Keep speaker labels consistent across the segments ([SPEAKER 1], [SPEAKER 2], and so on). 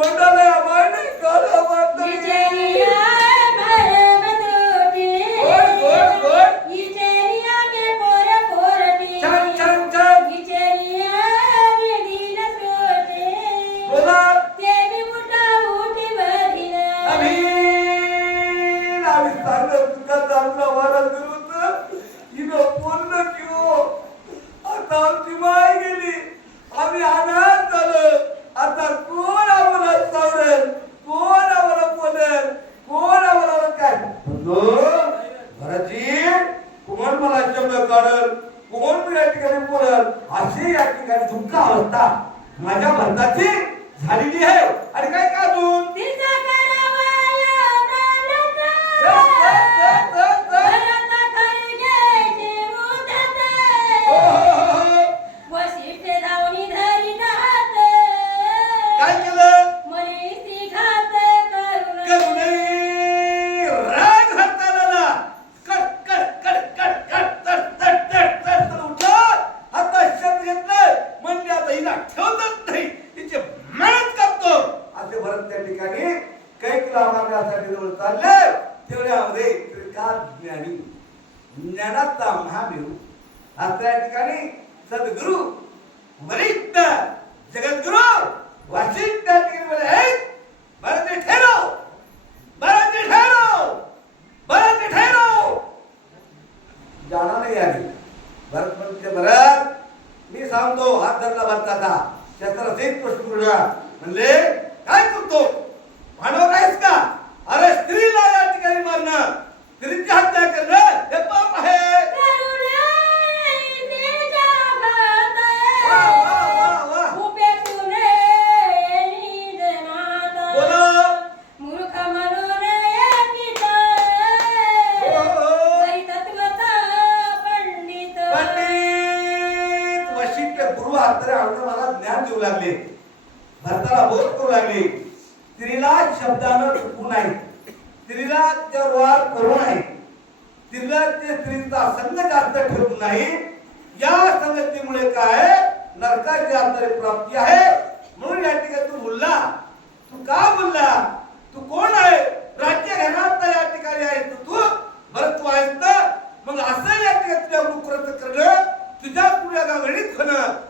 [SPEAKER 1] 꼴다. उडल अशी या ठिकाणी दुःख अवस्था माझ्या भारताची झालेली आहे. आणि काय गुरु हत्तरे अण्णा मला ज्ञान देऊ लागले. भरताला बोध करू लागले. स्त्रीला शब्दानं चुकू नाही. स्त्रीला त्यावर करू नाही. स्त्रीला ते स्त्रीचा संघ जास्त ठेवू नाही. या संगतीमुळे काय? नरकाची अंतरे प्राप्ती आहे. म्हणून या ठिकाणी तू बोलला. तू का बोलला? तू कोण आहे? राज्य घेणार या ठिकाणी आहे तू. बरं तू आहेस ना मग असं या ठिकाणी तुझ्या गुरुकुराचं करणं तुझ्या कुणाला गणित होणं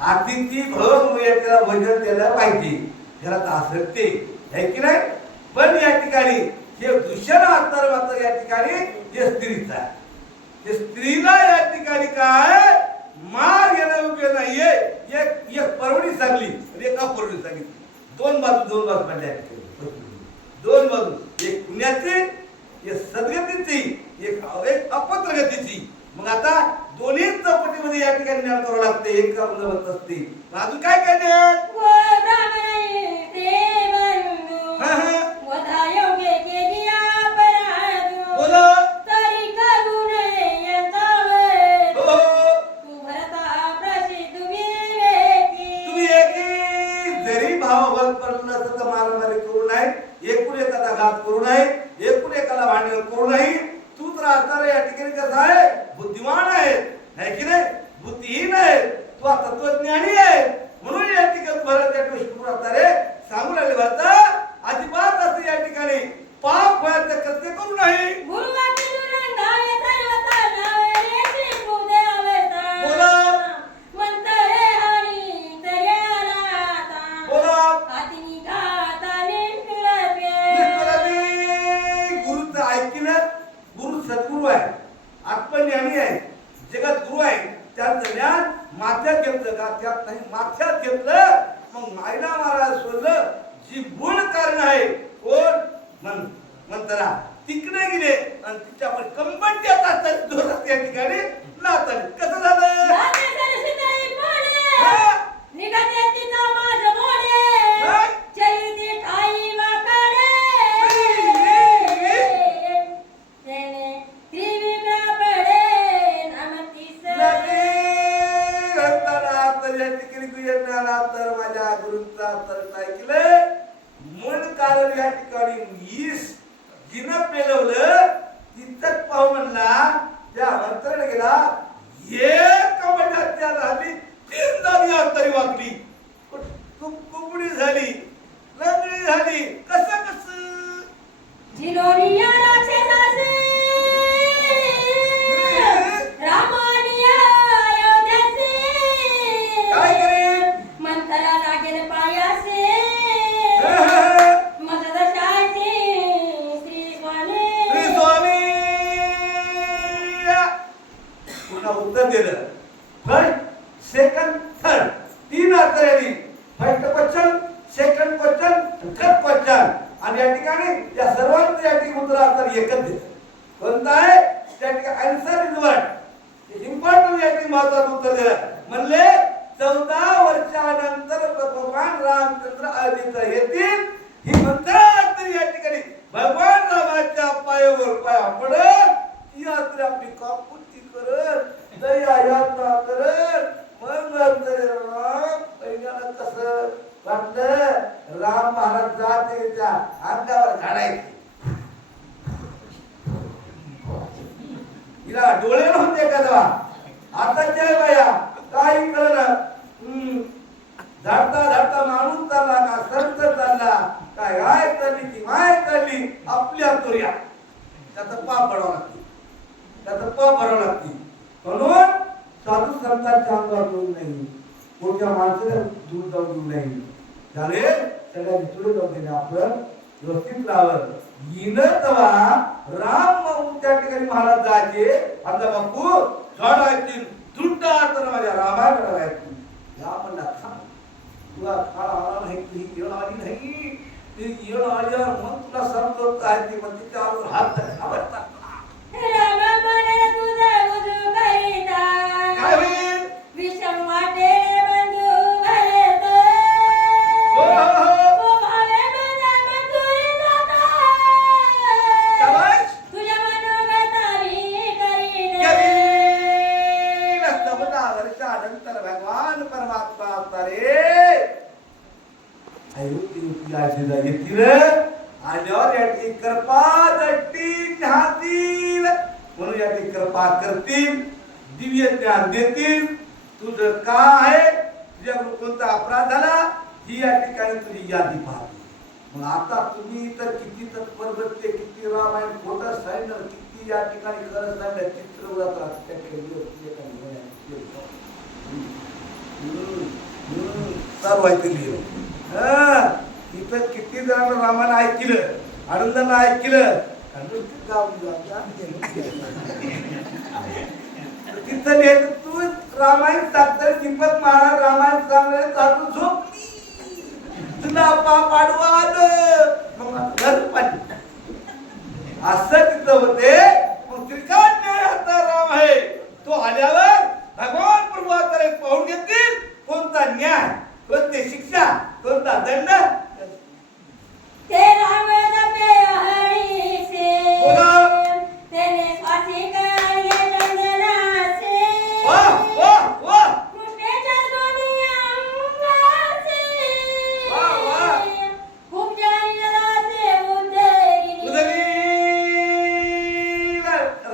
[SPEAKER 1] अगदी ती भय त्याला भजन त्याला माहिती त्याला तासरते की नाही? पण या ठिकाणी हे दूषण असणार या ठिकाणी जे स्त्रीचा ते स्त्रीला या ठिकाणी काय? मार घेणं उपयोग नाहीये. एक एक परवडी सांगली आणि एक अपरवडी सांगितली. दोन बाजू दोन बाजू म्हणल्या दोन बाजू. एक पुण्याची एक सदगतीची एक एक अपत्रगतीची. मग आता दोन्ही चपट या ठिकाणी करावं लागते. एक कारण नसते अजून काय करण्यात पुन्हा उत्तर दिलं फर्स्ट सेकंड थर्ड तीन अर्थ यांनी first question second question third question आणि या ठिकाणी या सर्वांचं या ठिकाणी उत्तर अर्थ एकच दिलं कोणतं आहे? त्या ठिकाणी आन्सर इज वर्ड इम्पॉर्टंट या ठिकाणी महत्वाचं उत्तर दिलं म्हणले चौदा वर्षानंतर भगवान रामचंद्र अयोध्येत येतील. ही मंत्रात या ठिकाणी भगवान रामाच्या पायावर पाया पडत ती यात्री आपली कापून करत दया यात्रा करत मग नंतर राम. पहिल्याला कसं वाटलं राम महाराज जाते त्या अंगावर झाडायचे. हिला डोळे नव्हते का आता जय बाया काही कळलं. हम्म. झाडता झाडता माणूस चालला का? संत चालला. काय गाय चालली की माय चालली आपल्या तोऱ्या. त्याचा पाप भरावा लागते. त्याचा पाप भरावा लागते. म्हणून साधू संतांच्या अंगावर येऊ नाही. मोठ्या माणसाला दूर जाऊ देऊ नाही. झाले? सगळ्या मित्र जाऊ देणे. आपण व्यवस्थित राहावं. येणं तेव्हा राम म्हणून त्या ठिकाणी महाराज जायचे. आता बापू झाड ऐकतील दृष्ट आता माझ्या रामाकडे ऐकतील या पण थांब. तुला काळ आला नाही तुझी येळ आली नाही. ती येळ आल्यावर मग तुला समजत आहे ती म्हणजे त्यावर हात बसते किती रामायण खोटं ना किती या ठिकाणी खरं चित्र चित्रवरात त्या केली होती एका निर्णयाने. हम्म, ऐकली हा. इथं किती जणांना रामायण ऐकलं आनंदानं ऐकलं तिथं लिहायचं तू रामायण सांगतर तिपत महाराज रामायण सांगणार चालू झोपली तुला पाप आडवा आलं मग घर पाणी. असं तिथं होते मग त्रिकाट न्याय आता राम आहे. तो आल्यावर भगवान प्रभू आता पाहून घेतील कोणता न्याय कोणती शिक्षा कोणता दंड.
[SPEAKER 2] ते राम जपे हरीसे.
[SPEAKER 1] बोला.
[SPEAKER 2] त्याने स्वासी काढले चंदनाचे.
[SPEAKER 1] वाह वाह वाह
[SPEAKER 2] कृष्णेच्या दोन्ही अंगाचे.
[SPEAKER 1] वाह, वाह.
[SPEAKER 2] खूप जाणीलाचे उदयगिरी.
[SPEAKER 1] उदगीर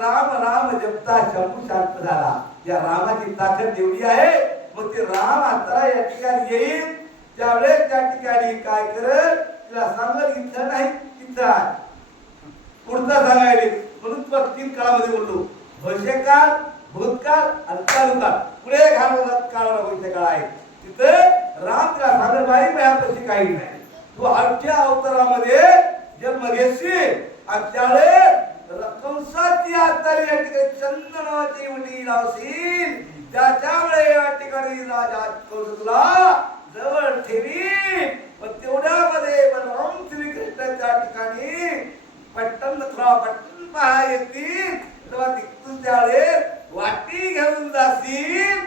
[SPEAKER 1] राम राम जपता शंभू शांत झाला या रामाची ताकद एवढी आहे मग ते राम आता या ठिकाणी येईल त्यावेळेस त्या ठिकाणी काय करत तिला सांगत इथं नाही तिथं आहे पुढचा सांगायले म्हणून तुला तीन काळामध्ये बोललो भविष्यकाळ भूतकाळ आणि चालूकाळ पुढे घालवतात काळ भविष्यकाळ आहे तिथं राम तिला सांगत बाई माझ्यापाशी काही नाही तू आजच्या जन्म घेशील आणि त्यावेळेस कंसाची आधारी या ठिकाणी चंदनाची उडी लावशील. त्याच्या वेळे या ठिकाणी राजा कंस तुला जवळ ठेवी पण तेवढ्यामध्ये बलराम श्रीकृष्ण त्या ठिकाणी पट्टन थोडा पट्टन पहा येतील. तेव्हा तिथून त्यावेळेस वाटी घेऊन जाशील.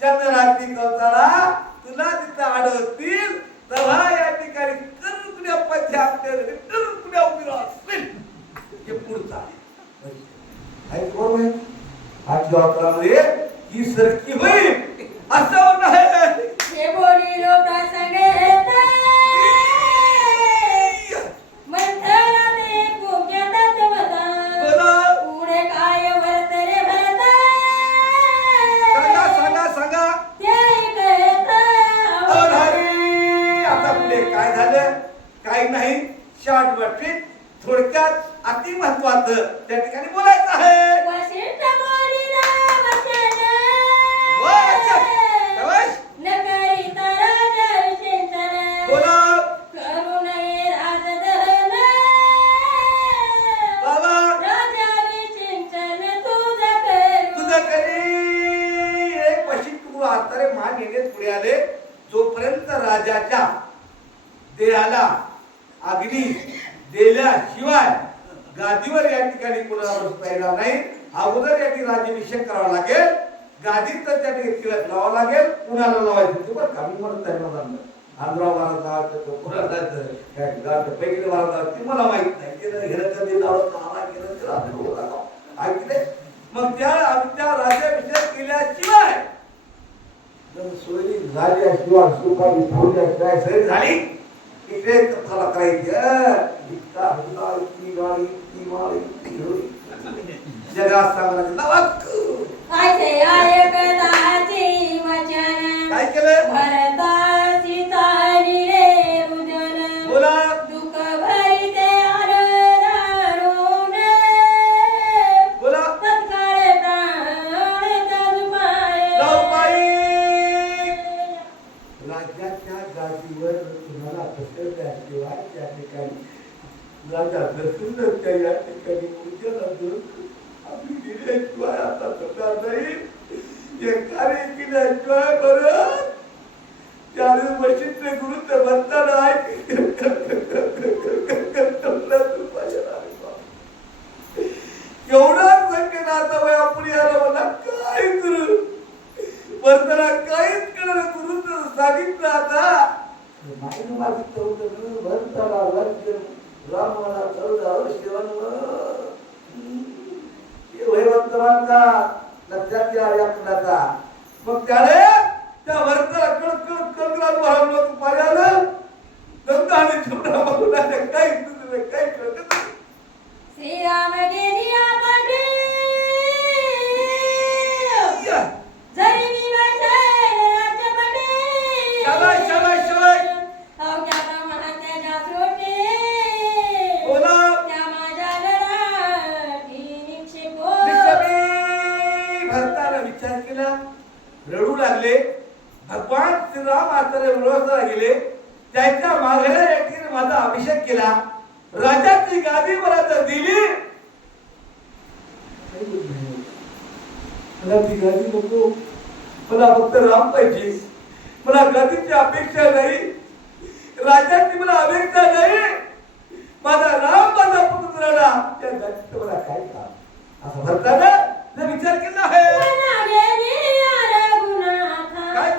[SPEAKER 1] चंद्राची कवताला तुला तिथं आढळतील तेव्हा या ठिकाणी करुकुड्या पद्य आपल्या करुकुड्या उभी राहतील हे पुढचा आहे. कोण आहे? आजच्या अकरामध्ये ही सरकी होईल. असं नाही.
[SPEAKER 2] हे बोली लोक संगेत
[SPEAKER 1] देहाला अग्नी दिल्याशिवाय गादीवर या ठिकाणी कुणाला बसता येणार नाही. अगोदर या ठिकाणी राज्याभिषेक करावा लागेल. गादीत तर त्या ठिकाणी तिलक लावावं लागेल. कुणाला लावायचं ते बरं मी म्हणत आहे मला आंध्रा महाराज कुणाला पैकी महाराज लावायचं ते मला माहीत नाही. केलं घेणं कधी लावलं कामा केलं तर ऐकले मग त्या आम्ही त्या राज्याभिषेक केल्याशिवाय जर सोयरी झाल्याशिवाय सुपारी फोडल्याशिवाय सरी झाली इकडे कथाला करायची अं, इतका हुंडा, इतकी गाडी इतकी माळ इतकी होळी. जगात सांगण्याचं नवक.
[SPEAKER 2] ऐसे ऐकताची वचन.
[SPEAKER 1] काय केलं सांगितलं आता. नाही मागितलं होतं भरताला राज्य रामाला चौदा शिवन वर्तमानचा लक्षात या कुणाचा. मग त्याने त्या वर्ताला कळत कळत कंत्रात वाहवलं तू पाण्याला गंगा आणि छोटा बघून काही दुसरं काही कळत नाही.
[SPEAKER 2] श्रीराम गेली पाठी
[SPEAKER 1] या.
[SPEAKER 2] जरी
[SPEAKER 1] भगवान श्रीराम आचार्य वनवासाला गेले त्याच्यामागे व्यक्तीने माझा अभिषेक केला. राजाची गादी मला जर दिली. मला ती गादी नको. मला फक्त राम पाहिजे. मला गादीची अपेक्षा नाही. राजाची मला अपेक्षा नाही. माझा राम माझा पुत्र राणा त्या गादीचं मला काय काम? असं जर विचार केला आहे. काय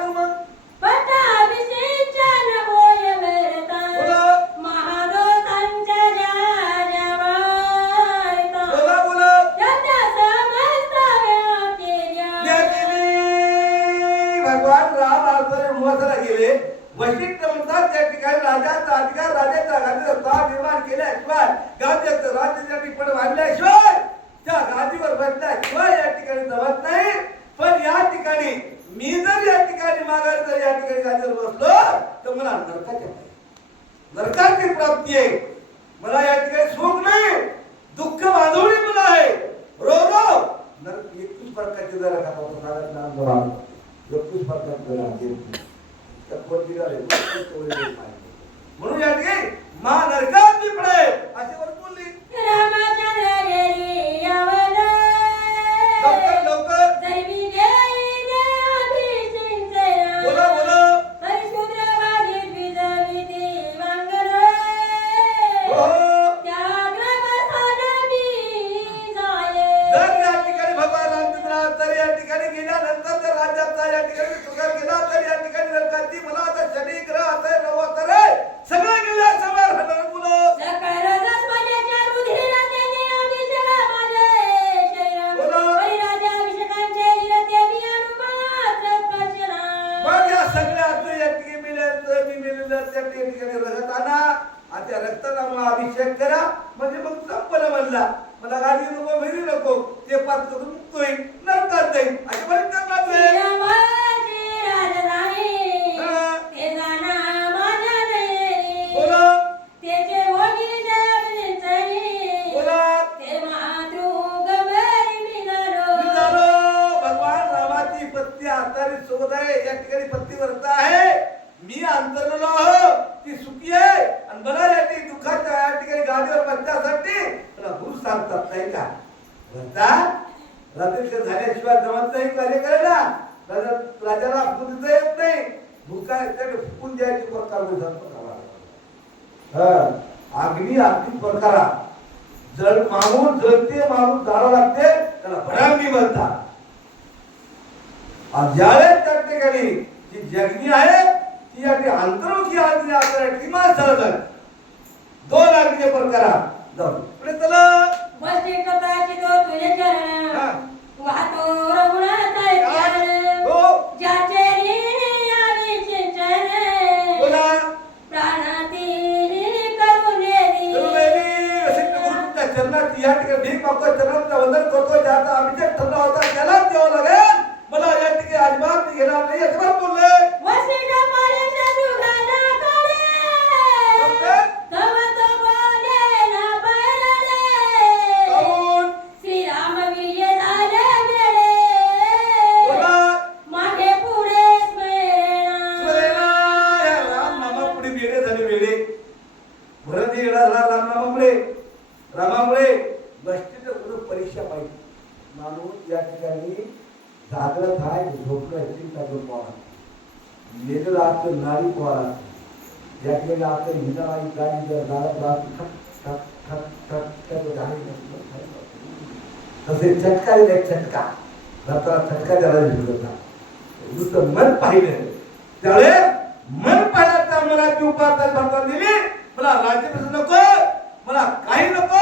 [SPEAKER 1] भगवान राम आजवर मोसाला गेले वशिष्ठ म्हणतात त्या ठिकाणी राजाचा अधिकार राजाचा गादीचा ताज निर्माण केल्याशिवाय गाद्याचं राज्याच्या ठिकाणी बांधल्याशिवाय त्या गादीवर बसल्याशिवाय या ठिकाणी जमत नाही. पण या ठिकाणी मी जर या ठिकाणी मागायला जर या ठिकाणी गादीवर बसलो तर मला नरकाच्या नरकाची प्राप्ती आहे. मला या ठिकाणी सुख नाही. दुःख बांधवणी मला आहे. रो रो नरक एकूण प्रकारचे जरा का बाबा नाम झाले म्हणून या ठिकाणी मा नरकात मी पडे असे वर बोलली.
[SPEAKER 2] रामचंद्र गेली यवन.
[SPEAKER 1] लवकर लवकर.
[SPEAKER 2] दैवी
[SPEAKER 1] ज्यावेळेस त्या ठिकाणी जी जगणी आहे ती आपली अंतर्मुखी आज्ञा आपल्याला किमान चालतात दोन पण करा जाऊ पुढे चला।
[SPEAKER 2] बस कपाची तो तुझे चरण वाहतो रघुनाथ
[SPEAKER 1] हो।
[SPEAKER 2] ज्याचे
[SPEAKER 1] या ठिकाणी भीक बाप्पा चरणाचा वंदन करतो ज्याचा अभिषेक ठरला होता त्यालाच द्यावं लागेल अजिबात येणार नाही याच्यावर बोलले गाडी गाडी तसे चटकारीला चटका रात्रा मन पाहिलं त्यामुळे मन पाहिलं तर मला ती मला राज्य नको मला काही नको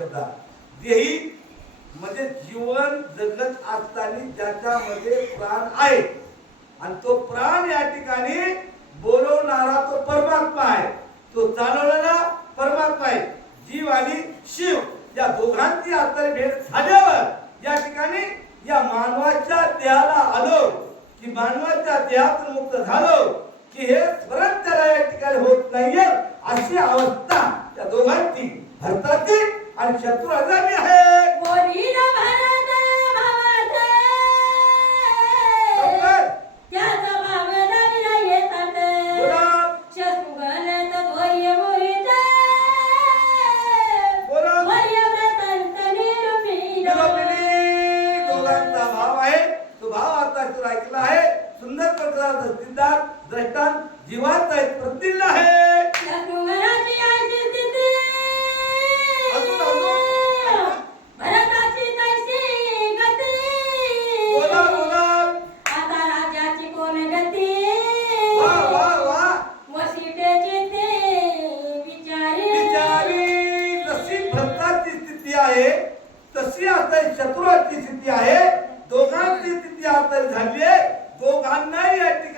[SPEAKER 1] शब्दात. देही म्हणजे जीवन जगत असताना ज्याच्यामध्ये प्राण आहे. आणि तो प्राण या ठिकाणी बोलवणारा तो परमात्मा आहे. तो जाणवणारा परमात्मा आहे. जीव आणि शिव या दोघांची आता भेट झाल्यावर या ठिकाणी या मानवाच्या देहाला आलो की मानवाच्या देहात मुक्त झालो की हे स्मरण त्याला या ठिकाणी होत नाहीये अशी अवस्था त्या दोघांची भारतातील आणि शत्रू हजारी आहे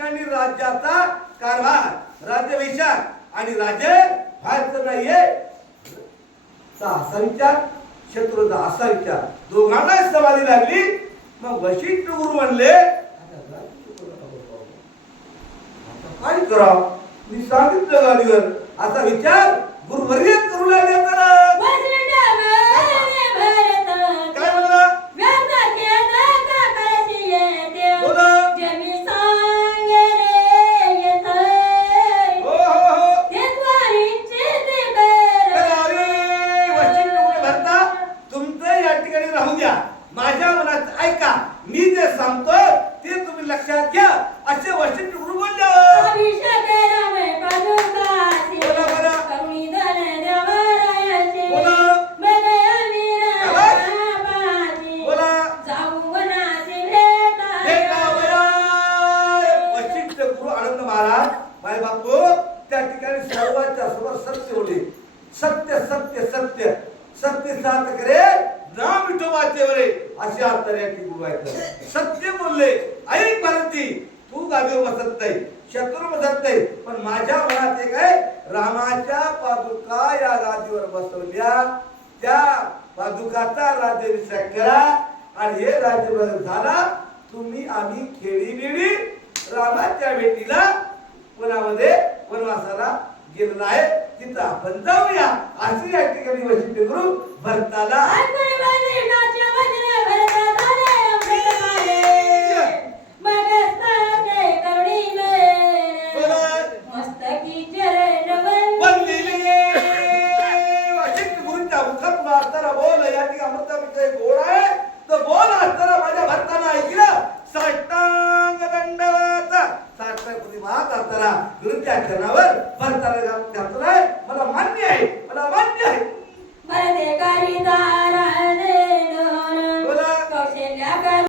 [SPEAKER 1] ठिकाणी राज्याचा कारभार विचार आणि राजे व्हायचं नाहीये. तर असा विचार शत्रूचा असा विचार दोघांना समाधी लागली. मग वशिष्ठ गुरु म्हणले काय करावं? मी सांगितलं गाडीवर. असा विचार गुरु करू लागले सांगतोय ते तुम्ही लक्षात घ्या. असे वशिष्ठ गुरु बोलले बोला बोला बोला बोला भेटावया. वशिष्ठ गुरु आनंद महाराज माय बापू त्या ठिकाणी सर्वांच्या समोर सत्य होते सत्य सत्य सत्य सत्य साथ करे नाम विठोबाचे वरे असे आता या ठिकाणी गुरु आहेत सत्य बोलले ऐक भारती तू गादीवर बसत नाही शत्रू बसत नाही पण माझ्या मनात एक आहे रामाच्या पादुका या गादीवर बसवल्या त्या पादुकाचा राज्याभिषेक करा आणि हे राज्य झाला. तुम्ही आम्ही खेळी बिळी रामाच्या भेटीला पुण्यामध्ये वनवासाला गेलेला आहे. तिथं आपण जाऊया. अशी या ठिकाणी वैशिष्ट्य करून भरताला या ठिकाणी गोड आहे. तर बोल असताना माझ्या भक्तांना ऐकलं. साष्टांग साष्टांग क्षणावर मला मान्य आहे मला मान्य आहे. मला ते बोला.